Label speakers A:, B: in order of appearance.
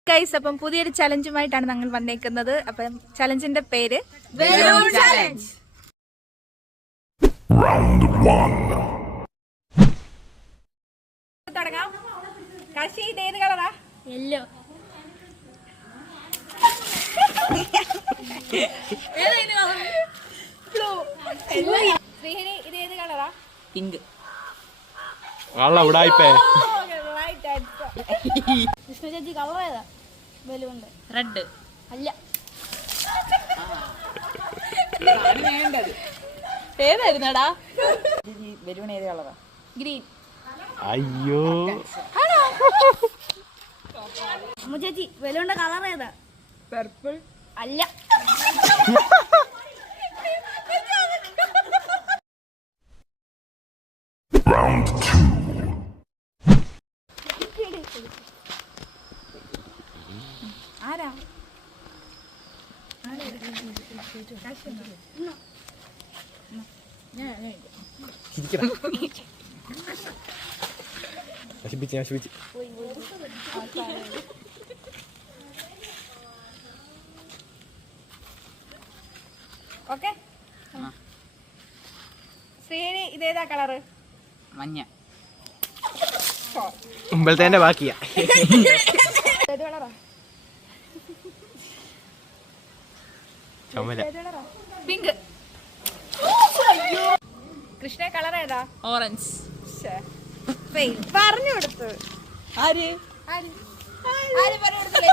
A: Guys, അപ്പം പുതിയൊരു ചലഞ്ചുമായിട്ടാണ് ഞങ്ങൾ വന്നേക്കുന്നത്. അപ്പം ചലഞ്ചിന്റെ പേര് തുടങ്ങാം. കാശി, ഇത് ഏത് കളറാ?
B: യെല്ലോ.
A: ശ്രീഹരി, ഇത് ഏത് കളറാ?
C: പിങ്ക്.
B: കൃഷ്ണ ചേച്ചി കളർ ഏതാ? ബലൂണ്ട്.
C: റെഡ്.
B: അല്ല,
C: ഏതായിരുന്നടാ? ബലൂൺ ഏത് കളറാ?
B: ഗ്രീൻ.
D: അയ്യോ,
B: അമ്മ ചേച്ചി ബലൂണിന്റെ കളർ ഏതാ?
C: പർപ്പിൾ.
B: അല്ല,
A: ആരാ?
D: നശിപ്പിച്ച്
A: ഓക്കെ. ശ്രീഹരി, ഇതേതാ കളറ്?
C: മഞ്ഞ.
D: മുമ്പലത്തെ ബാക്കിയാ.
A: ഏത് കളറാ?
D: ചുമല.
A: ഏത് കളറാ? പിങ്ക്. കൃഷ്ണ, കളർ ഏതാ?
C: ഓറഞ്ച്.
A: പറഞ്ഞു കൊടുത്തു.
C: ആര്?
A: ആര് പറഞ്ഞു കൊടുത്തില്ലേ?